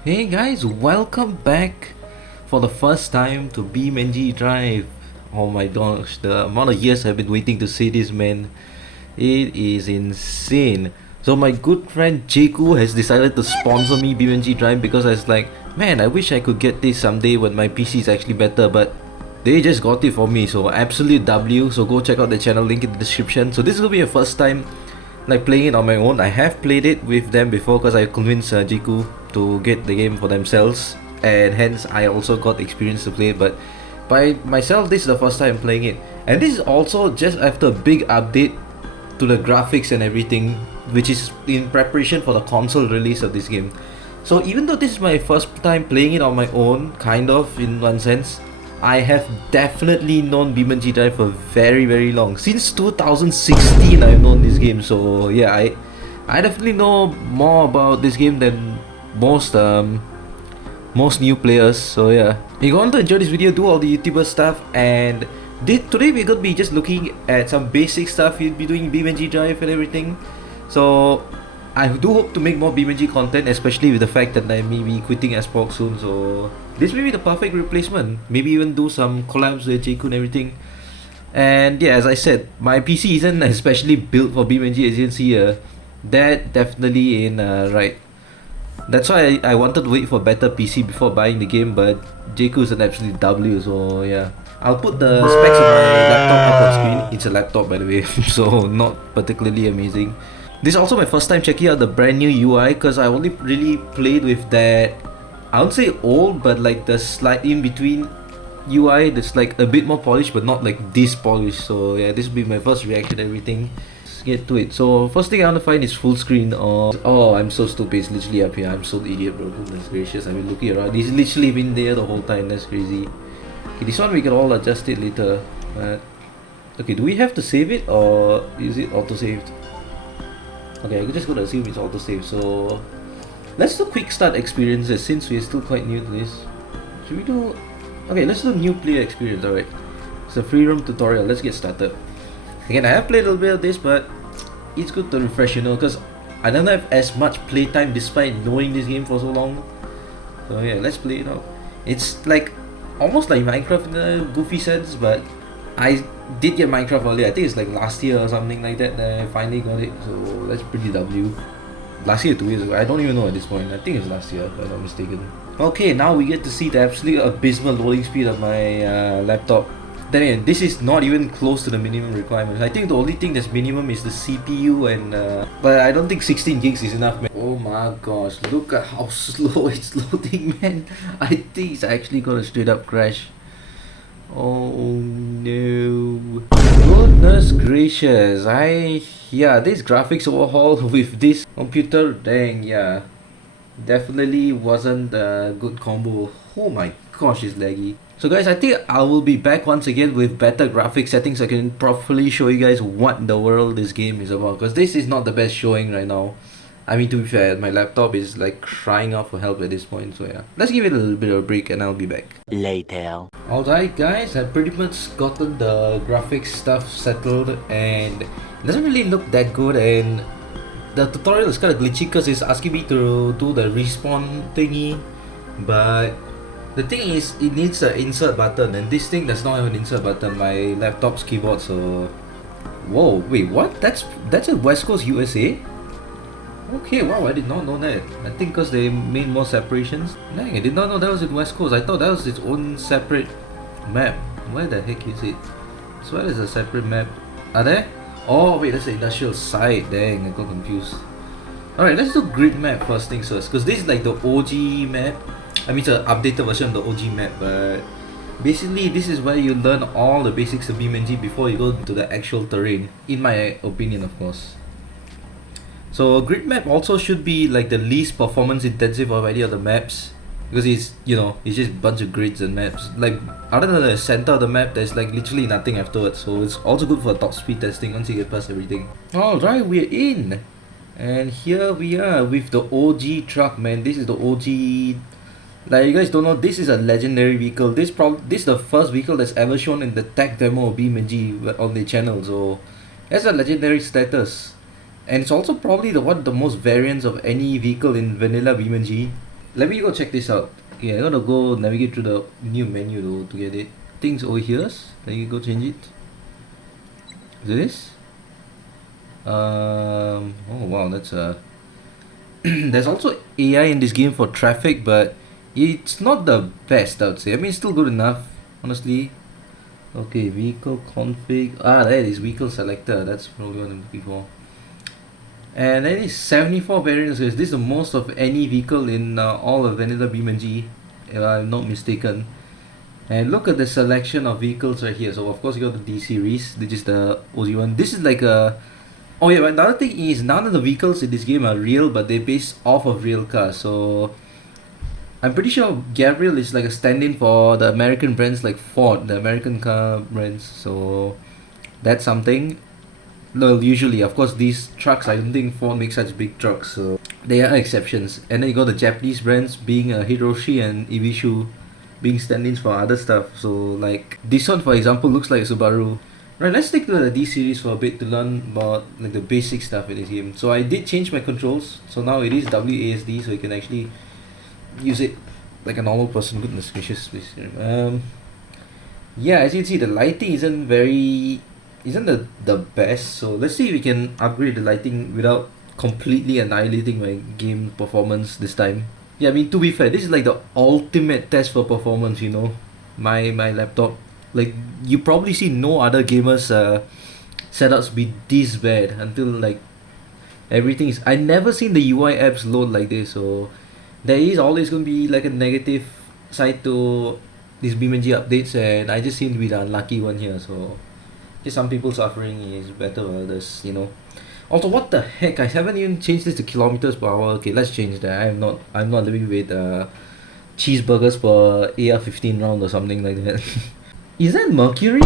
Hey guys, welcome back for the first time to Beamng Drive. Oh my gosh, the amount of years I've been waiting to see this, man. It is insane. So my good friend Jeku has decided to sponsor me Beamng Drive because I was like, man, I wish I could get this someday when my PC is actually better, but they just got it for me. So absolute W. So go check out the channel, link in the description. So this will be a first time like playing it on my own. I have played it with them before because I convinced Jiku to get the game for themselves, and hence I also got experience to play it. But by myself, this is the first time playing it, and this is also just after a big update to the graphics and everything, which is in preparation for the console release of this game. So even though this is my first time playing it on my own, kind of in one sense, I have definitely known Beamng Drive for very long. Since 2016 I've known this game, so yeah, I definitely know more about this game than most new players. So yeah, if you want to enjoy this video, do all the YouTuber stuff, and today we're gonna be just looking at some basic stuff you'll be doing Beamng Drive and everything. So I do hope to make more Beamng content, especially with the fact that I may be quitting Xbox soon. So this may be the perfect replacement. Maybe even do some collabs with J and everything. And yeah, as I said, my PC isn't especially built for Beamng, as you can see here. That definitely ain't right. That's why I wanted to wait for a better PC before buying the game, but Jakku is an absolute W, so yeah. I'll put the specs of my laptop up on screen. It's a laptop, by the way, so not particularly amazing. This is also my first time checking out the brand new UI because I only really played with that, I won't say old, but like the slight in between UI that's like a bit more polished but not like this polished. So yeah, this will be my first reaction to everything. Let's get to it. So first thing I want to find is full screen. Oh, I'm so stupid. It's literally up here. I'm so idiot, bro. Goodness gracious. I've been looking around. He's literally been there the whole time. That's crazy. Okay, this one we can all adjust it later. Okay, do we have to save it or is it auto saved? Okay, I'm just gonna assume it's auto save. So let's do quick start experiences since we're still quite new to this. Should we do? Okay, let's do new player experience. Alright, it's a free roam tutorial. Let's get started. Again, I have played a little bit of this, but it's good to refresh, because I don't have as much playtime despite knowing this game for so long. So yeah, let's play it out. It's like almost like Minecraft in a goofy sense, but I did get Minecraft earlier. I think it's like last year or something like that I finally got it. So that's pretty W. Last year, 2 years ago. I don't even know at this point. I think it's last year, if I'm not mistaken. Okay, now we get to see the absolute abysmal loading speed of my laptop. Then again, this is not even close to the minimum requirements. I think the only thing that's minimum is the CPU, and but I don't think 16 gigs is enough, man. Oh my gosh, look at how slow it's loading, man. I think it's actually gonna straight up crash. Oh no. Goodness gracious. Yeah, this graphics overhaul with this computer, dang, yeah. Definitely wasn't a good combo. Oh my gosh, it's laggy. So guys, I think I will be back once again with better graphic settings so I can properly show you guys what in the world this game is about, because this is not the best showing right now. I mean, to be fair, my laptop is like crying out for help at this point, so yeah. Let's give it a little bit of a break and I'll be back. Later. Alright guys, I've pretty much gotten the graphics stuff settled, and it doesn't really look that good, and the tutorial is kind of glitchy because it's asking me to do the respawn thingy, but the thing is it needs an insert button, and this thing does not have an insert button, my laptop's keyboard. So whoa, wait, what? That's at West Coast USA? Okay, wow, I did not know that. I think because they made more separations. Dang, I did not know that was in West Coast. I thought that was its own separate map. Where the heck is it? So where is a separate map? Are there? Oh wait, that's the industrial site. Dang, I got confused. Alright, let's do grid map first things first, because this is like the OG map. I mean, it's an updated version of the OG map, but basically this is where you learn all the basics of Beamng before you go into the actual terrain, in my opinion, of course. So grid map also should be like the least performance intensive of any of the maps, because it's just a bunch of grids and maps. Like other than the center of the map, there's like literally nothing afterwards. So it's also good for top speed testing once you get past everything. Alright, we're in, and here we are with the OG truck, man. This is the OG. Like, you guys don't know, this is a legendary vehicle. This is the first vehicle that's ever shown in the tech demo of Beamng on the channel. So that's a legendary status. And it's also probably one of the most variants of any vehicle in vanilla Beamng. let me go check this out. Okay, I gotta go navigate through the new menu though to get it. Things over here. Let me go change it. Is it this? Oh wow, that's there's also AI in this game for traffic, but it's not the best, I would say. I mean, it's still good enough, honestly. Okay, vehicle config. Ah, that is vehicle selector. That's probably what I'm looking for. And that is 74 variants. This is the most of any vehicle in all of vanilla BeamNG, if I'm not mistaken. And look at the selection of vehicles right here. So of course you got the D series, which is the OZ one. This is like a. Oh yeah, but another thing is none of the vehicles in this game are real, but they're based off of real cars. So I'm pretty sure Gabriel is like a stand-in for the American brands like Ford, the American car brands. So that's something. Well, usually, of course, these trucks, I don't think Ford makes such big trucks, so they are exceptions. And then you got the Japanese brands being Hiroshi and Ibishu being stand-ins for other stuff. So, like, this one, for example, looks like a Subaru. Right, let's stick to the D series for a bit to learn about like the basic stuff in this game. So I did change my controls, so now it is WASD, so you can actually use it like a normal person. Goodness gracious, please. Yeah, as you can see, the lighting isn't the best. So let's see if we can upgrade the lighting without completely annihilating my game performance this time. Yeah, I mean, to be fair, this is like the ultimate test for performance. My laptop. Like, you probably see no other gamers setups be this bad until like everything is. I never seen the UI apps load like this. So there is always going to be like a negative side to these BeamNG updates, and I just seem to be the unlucky one here. So just some people suffering is better than others. Also, what the heck? I haven't even changed this to kilometers per hour. Okay, let's change that. I'm not living with cheeseburgers per AR-15 round or something like that. Is that mercury?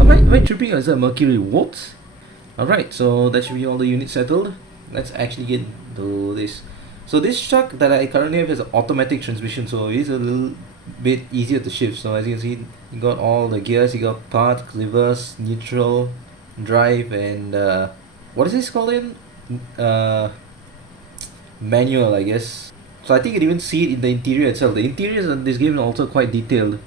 Am I tripping or is that mercury? What? Alright, so that should be all the units settled. Let's actually get to this. So this truck that I currently have has an automatic transmission, so it is a little bit easier to shift. So as you can see, you got all the gears. You got park, reverse, neutral, drive, and what is this called in? Manual, I guess. So I think you can even see it in the interior itself. The interiors in this game are also quite detailed.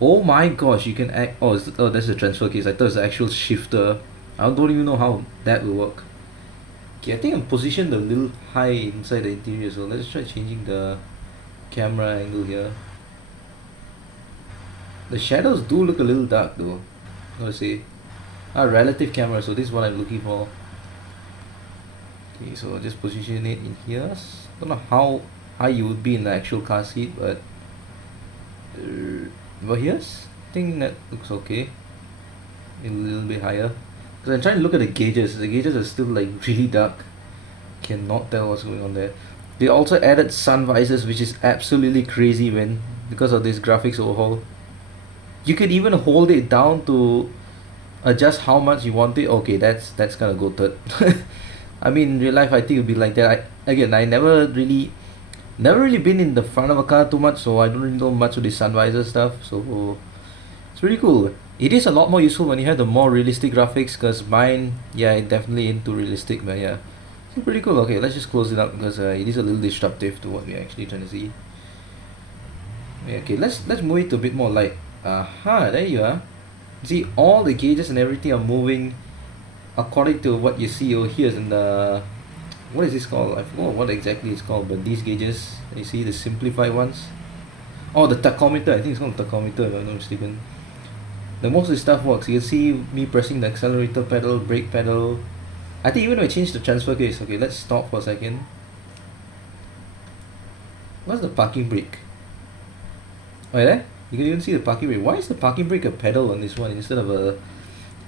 Oh my gosh, you can act. Oh, that's the transfer case. I thought it's the actual shifter. I don't even know how that will work. Okay, I think I'm positioned a little high inside the interior, so let's try changing the camera angle here. The shadows do look a little dark though. Let's see. Relative camera, so this is what I'm looking for. Okay, so I'll just position it in here. Don't know how high you would be in the actual car seat, but over here, I think that looks okay. A little bit higher. Because I'm trying to look at the gauges. The gauges are still like really dark. Cannot tell what's going on there. They also added sun visors, which is absolutely crazy, man, because of this graphics overhaul. You can even hold it down to adjust how much you want it. Okay, that's kind of goated. I mean, in real life, I think it'll be like that. I never really been in the front of a car too much, so I don't really know much of the sun visor stuff. So it's really cool. It is a lot more useful when you have the more realistic graphics, because mine, yeah, it definitely into realistic, but yeah, it's pretty cool. Okay, let's just close it up because it is a little disruptive to what we're actually trying to see. Yeah, okay, let's move it to a bit more light. Aha, there you are. See, all the gauges and everything are moving according to what you see over here in the, what is this called? I forgot what exactly it's called, but these gauges, you see the simplified ones. Oh, the tachometer. I think it's called tachometer if I'm not mistaken. The most of the stuff works. You can see me pressing the accelerator pedal, brake pedal. I think even when I change the transfer case. Okay, let's stop for a second. What's the parking brake? Oh yeah, you can even see the parking brake. Why is the parking brake a pedal on this one instead of a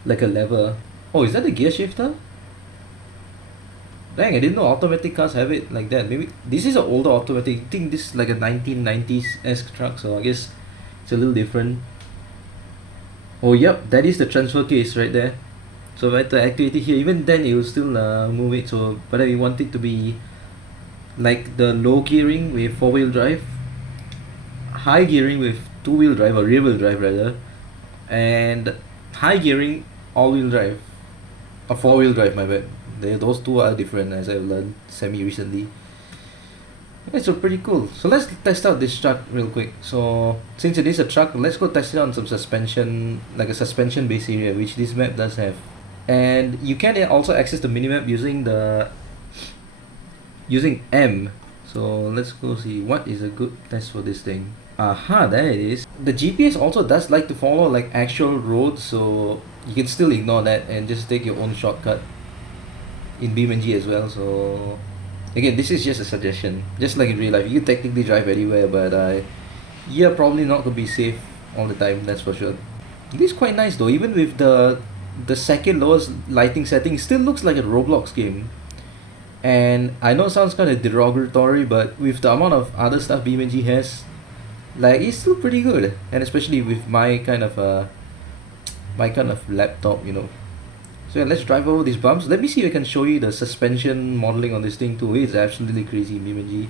lever? Oh, is that the gear shifter? Dang, I didn't know automatic cars have it like that. Maybe this is an older automatic. I think this is like a 1990s-esque truck, so I guess it's a little different. Oh yep, that is the transfer case right there. So if I had to activate it here, even then it will still move it. So, but we want it to be like the low gearing with 4-wheel drive, high gearing with 2-wheel drive or rear-wheel drive rather, and high gearing all-wheel drive, or 4-wheel drive. My bad. Those two are different, as I've learned semi recently. It's pretty cool. So let's test out this truck real quick. So since it is a truck, let's go test it on some suspension, like a suspension base area, which this map does have. And you can also access the minimap using M. So let's go see what is a good test for this thing. Aha, there it is. The GPS also does like to follow like actual roads, so you can still ignore that and just take your own shortcut in BeamNG as well. So again, this is just a suggestion. Just like in real life, you can technically drive anywhere, but you're probably not gonna be safe all the time. That's for sure. It is quite nice though. Even with the second lowest lighting setting, it still looks like a Roblox game. And I know it sounds kind of derogatory, but with the amount of other stuff BeamNG has, like it's still pretty good. And especially with my kind of laptop, you know. So yeah, let's drive over these bumps. Let me see if I can show you the suspension modeling on this thing too. It's absolutely crazy in BeamNG.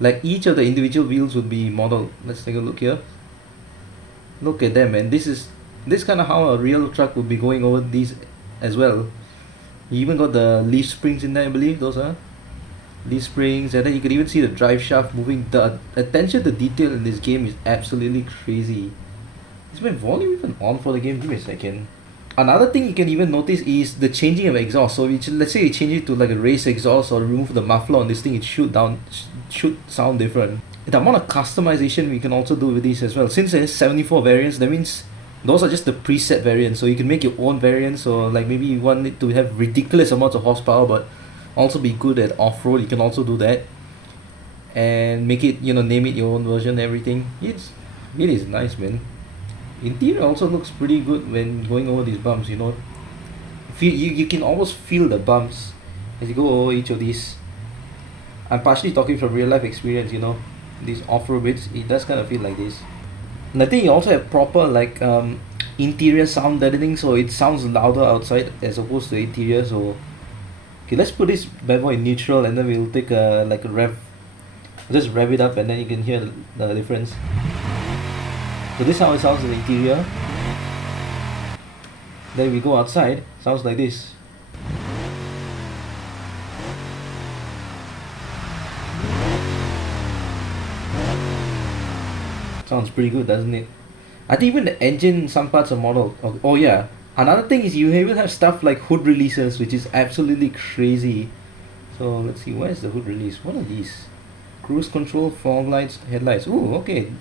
Like each of the individual wheels would be modeled. Let's take a look here. Look at them, man. This kind of how a real truck would be going over these as well. You even got the leaf springs in there, I believe. Those are leaf springs, and then you can even see the drive shaft moving. The attention to detail in this game is absolutely crazy. Is my volume even on for the game? Give me a second. Another thing you can even notice is the changing of exhaust. So let's say you change it to like a race exhaust or remove the muffler on this thing, it should sound different. The amount of customization we can also do with these as well. Since there's 74 variants, that means those are just the preset variants. So you can make your own variants, or like maybe you want it to have ridiculous amounts of horsepower but also be good at off-road. You can also do that and make it, name it your own version and everything. It is nice, man. Interior also looks pretty good when going over these bumps, you can almost feel the bumps as you go over each of these. I'm partially talking from real life experience, these off-road bits, it does kind of feel like this. And I think you also have proper like interior sound deadening, so it sounds louder outside as opposed to interior. So okay, let's put this bad boy in neutral, and then we'll take a rev, just rev it up, and then you can hear the difference. So this is how it sounds in the interior. Then we go outside, sounds like this. Sounds pretty good, doesn't it? I think even the engine, some parts are modeled. Oh yeah, another thing is you even have stuff like hood releases, which is absolutely crazy. So let's see, where's the hood release? What are these? Cruise control, fog lights, headlights. Ooh, okay.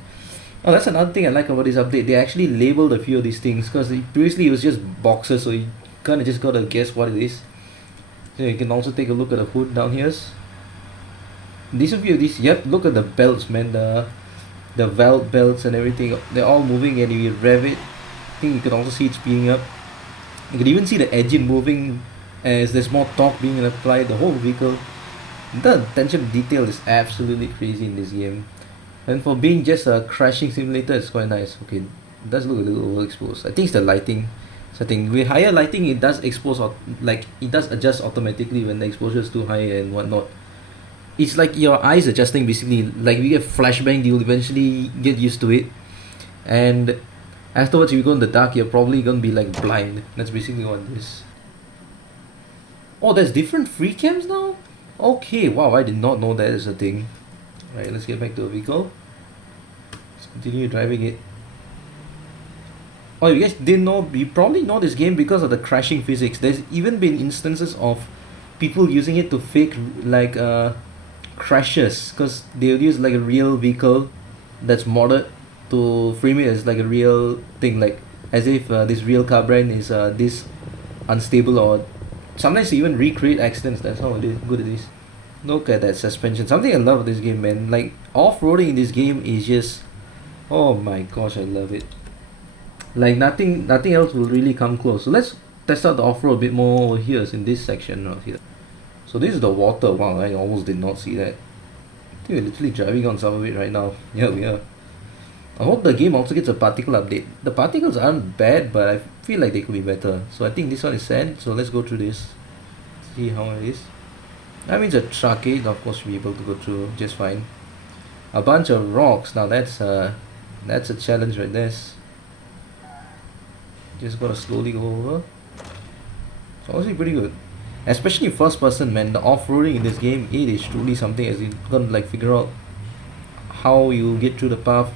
Oh, that's another thing I like about this update. They actually labeled a few of these things, because previously it was just boxes, so you kind of just gotta guess what it is. So you can also take a look at the hood down here. These few of these, yep, look at the belts, man. The valve belts and everything, they're all moving, and you rev it. I think you can also see it speeding up. You can even see the engine moving as there's more torque being applied. The whole vehicle, the attention to detail is absolutely crazy in this game. And for being just a crashing simulator, it's quite nice. Okay, it does look a little overexposed. I think it's the lighting setting. With higher lighting, it does expose, like it does adjust automatically when the exposure is too high and whatnot. It's like your eyes adjusting basically. Like we get flashbang, you'll eventually get used to it, and afterwards if you go in the dark, you're probably gonna be like blind. That's basically what it is. Oh, there's different free cams now? Okay, wow, I did not know that is a thing. Right, let's get back to the vehicle. Let's continue driving it. Oh, you guys didn't know, you probably know this game because of the crashing physics. There's even been instances of people using it to fake like crashes, because they'll use like a real vehicle that's modded to frame it as like a real thing, like as if this real car brand is this unstable, or sometimes they even recreate accidents. That's how good it is. Look at that suspension. Something I love about this game, man. Like off-roading in this game is just, oh my gosh, I love it. Like nothing else will really come close. So let's test out the off-road a bit more over here, in this section right here. So this is the water. Wow, I almost did not see that. I think we're literally driving on some of it right now. Yeah, we are. I hope the game also gets a particle update. The particles aren't bad, but I feel like they could be better. So I think this one is sand. So let's go through this. See how it is. That means a truck, of course, should be able to go through just fine. A bunch of rocks. Now that's a challenge right there. Just gotta slowly go over. It's honestly pretty good. Especially first person, man. The off-roading in this game, it is truly something as you gonna like figure out how you get through the path,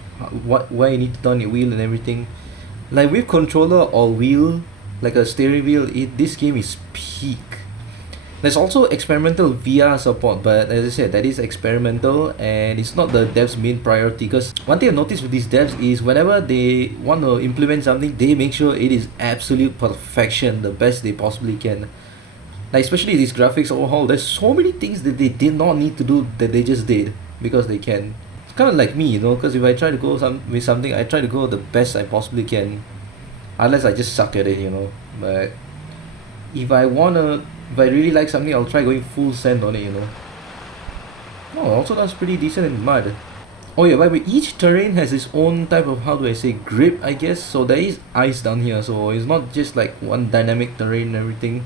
what where you need to turn your wheel and everything. Like with controller or wheel, like a steering wheel, this game is peak. There's also experimental VR support, but as I said, that is experimental and it's not the devs' main priority. Because one thing I noticed with these devs is whenever they want to implement something, they make sure it is absolute perfection, the best they possibly can. Like especially these graphics overhaul, there's so many things that they did not need to do that they just did because they can. It's kind of like me, you know, because if I try to go with something, I try to go the best I possibly can, unless I just suck at it, you know. But if I wanna, if I really like something, I'll try going full send on it, you know. Oh, also that's pretty decent in mud. Oh yeah, by the way, each terrain has its own type of, how do I say, grip, I guess. So there is ice down here, so it's not just like one dynamic terrain and everything.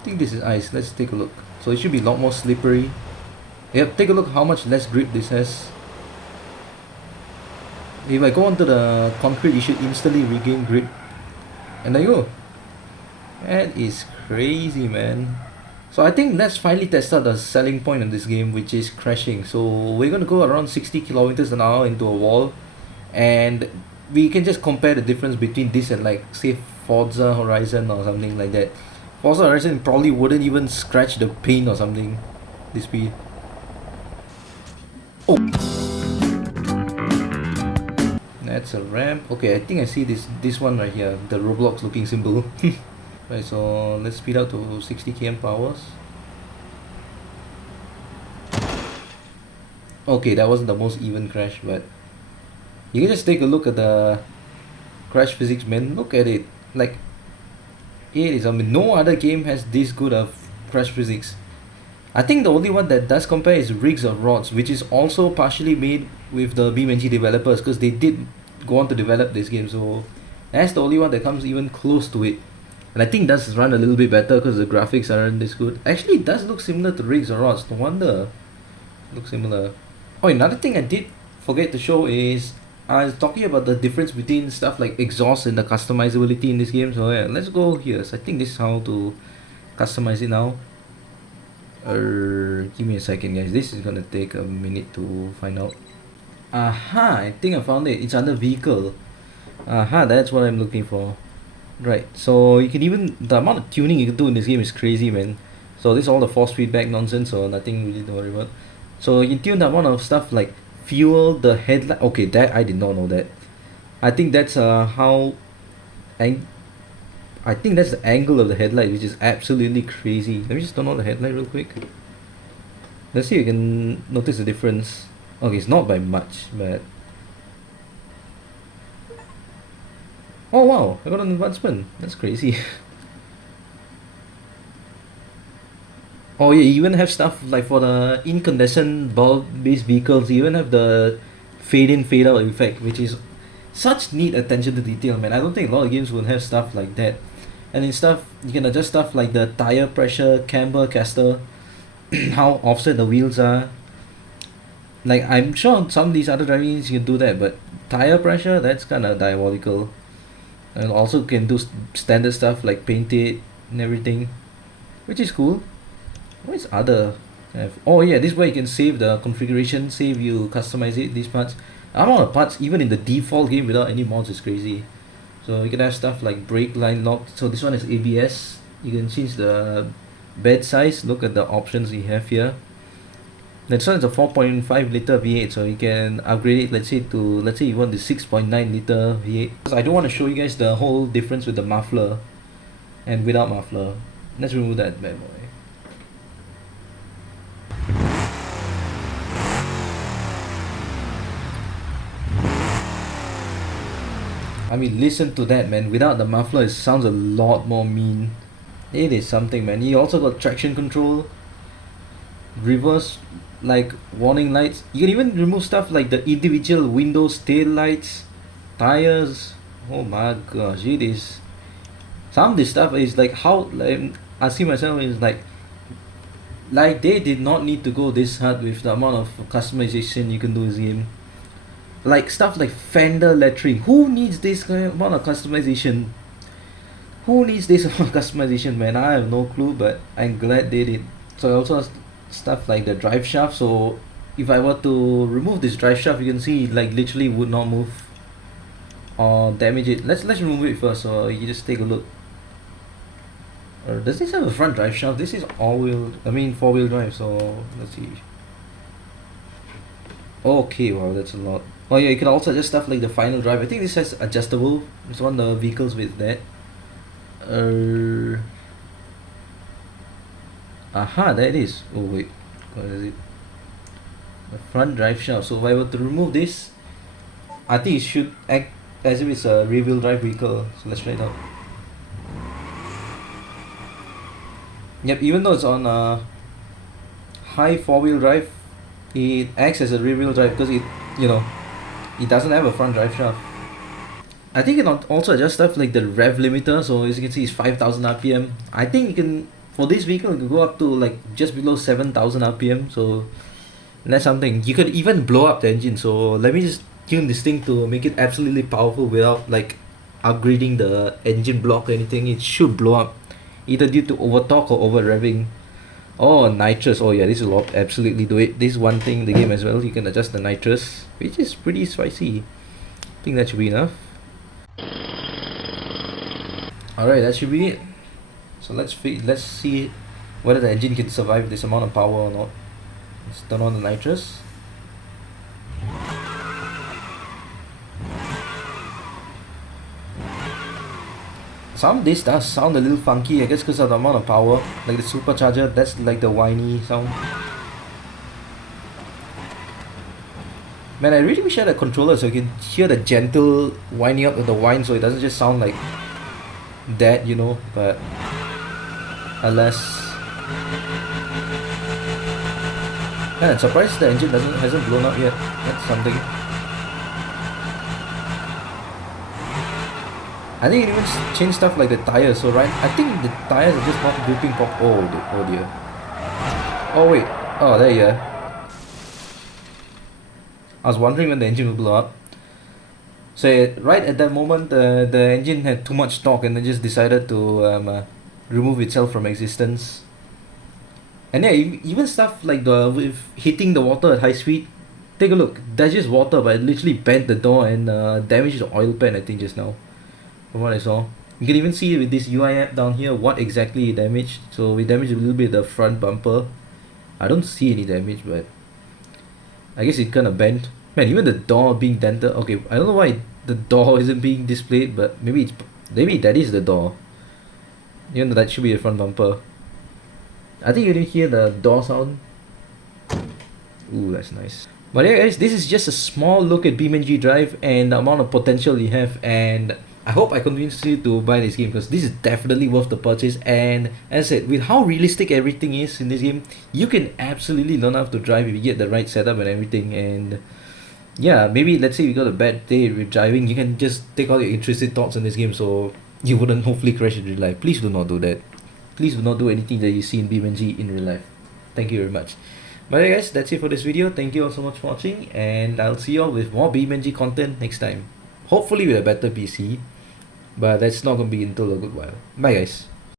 I think this is ice. Let's take a look. So it should be a lot more slippery. Yep, take a look how much less grip this has. If I go onto the concrete, you should instantly regain grip. And there you go. That is crazy, man. So I think let's finally test out the selling point of this game, which is crashing. So we're gonna go around 60 kilometers an hour into a wall, and we can just compare the difference between this and like say Forza Horizon or something like that. Forza Horizon probably wouldn't even scratch the paint or something. This speed. Oh, that's a ramp. Okay, I think I see this one right here, the Roblox looking symbol. Right, so let's speed up to 60 km per hour. Okay, that wasn't the most even crash, but you can just take a look at the crash physics, man. Look at it. Like, it is, I mean, no other game has this good of crash physics. I think the only one that does compare is Rigs of Rods, which is also partially made with the Beamng developers, because they did go on to develop this game, so that's the only one that comes even close to it. And I think it does run a little bit better because the graphics aren't this good. Actually, it does look similar to Rigs or Rods. No wonder it looks similar. Oh, another thing I did forget to show is I was talking about the difference between stuff like exhaust and the customizability in this game. So yeah, let's go here. So I think this is how to customize it now. Give me a second, guys. This is gonna take a minute to find out. Aha! I think I found it. It's under vehicle. Aha! That's what I'm looking for. Right, so you can even, the amount of tuning you can do in this game is crazy, man. So this is all the force feedback nonsense, so nothing really to worry about. So you can tune the amount of stuff like fuel, the headlight. Okay, that I did not know that. I think that's how, I think that's the angle of the headlight, which is absolutely crazy. Let me just turn on the headlight real quick. Let's see if you can notice the difference. Okay, it's not by much, but oh wow, I got an advancement. That's crazy. Oh yeah, you even have stuff like for the incandescent bulb based vehicles, you even have the fade in fade out effect, which is such neat attention to detail, man. I don't think a lot of games will have stuff like that. And in stuff, you can adjust stuff like the tire pressure, camber, caster, how offset the wheels are. Like I'm sure some of these other driving games you can do that, but tire pressure, that's kind of diabolical. And also can do standard stuff like paint it and everything, which is cool. What is other? Oh yeah, this way you can save the configuration, save you customize it, these parts. Amount of parts even in the default game without any mods is crazy. So you can have stuff like brake line lock. So this one is ABS. You can change the bed size. Look at the options you have here. This one is a 4.5 liter V8, so you can upgrade it. Let's say you want the 6.9 liter V8. So I don't want to show you guys the whole difference with the muffler and without muffler. Let's remove that bad boy. I mean, listen to that, man. Without the muffler, it sounds a lot more mean. It is something, man. You also got traction control, reverse, like warning lights. You can even remove stuff like the individual windows, tail lights, tires. Oh my gosh, it is. Some of this stuff is like how, like, I see myself is like they did not need to go this hard with the amount of customization you can do in this game. Like stuff like fender lettering. Who needs this kind of amount of customization? Who needs this amount of customization, man? I have no clue, but I'm glad they did. So also stuff like the drive shaft. So if I were to remove this drive shaft, you can see it like literally would not move or damage it. Let's remove it first. So you just take a look. Does this have a front drive shaft? This is four-wheel drive. So let's see. Okay, wow, that's a lot. Oh yeah, you can also adjust stuff like the final drive. I think this has adjustable. It's one of the vehicles with that. Aha, there it is. Oh wait, what is it? The front drive shaft. So if I were to remove this, I think it should act as if it's a rear-wheel drive vehicle. So let's try it out. Yep, even though it's on high four-wheel drive, it acts as a rear-wheel drive because it doesn't have a front drive shaft. I think it can also adjust stuff like the rev limiter. So as you can see, it's 5,000 RPM. I think you can, for this vehicle, you can go up to like just below 7,000 RPM. So that's something. You could even blow up the engine. So let me just tune this thing to make it absolutely powerful without like upgrading the engine block or anything. It should blow up either due to over torque or over revving. Oh, nitrous. Oh yeah, this will absolutely do it. This is one thing in the game as well. You can adjust the nitrous, which is pretty spicy. I think that should be enough. Alright, that should be it. So let's see whether the engine can survive this amount of power or not. Let's turn on the nitrous. This does sound a little funky, I guess because of the amount of power. Like the supercharger, that's like the whiny sound. Man, I really wish I had a controller so you can hear the gentle winding up of the whine so it doesn't just sound like that, but alas. Man, I'm surprised the engine hasn't blown up yet. That's something. I think it even changed stuff like the tires. So right, I think the tires are just not gripping pop. Oh dear. Oh wait. Oh, there you are. I was wondering when the engine will blow up. So right at that moment, the engine had too much torque and it just decided to remove itself from existence. And yeah, even stuff like with hitting the water at high speed. Take a look. That's just water, but it literally bent the door and damaged the oil pan. I think just now, from what I saw. You can even see with this UI app down here what exactly it damaged. So we damaged a little bit the front bumper. I don't see any damage, but I guess it kind of bent. Man, even the door being dented. Okay, I don't know why the door isn't being displayed, but maybe that is the door. Even though that should be the front bumper. I think you didn't hear the door sound. Ooh, that's nice. But yeah, guys, this is just a small look at Beamng Drive and the amount of potential you have, and I hope I convinced you to buy this game because this is definitely worth the purchase. And as I said, with how realistic everything is in this game, you can absolutely learn how to drive if you get the right setup and everything. And yeah, maybe let's say you got a bad day with driving, you can just take all your intrusive thoughts in this game so you wouldn't hopefully crash in real life. Please do not do that. Please do not do anything that you see in Beamng in real life. Thank you very much. But yeah, guys, that's it for this video. Thank you all so much for watching, and I'll see you all with more Beamng content next time. Hopefully with a better PC, but that's not gonna be until a good while. Bye guys.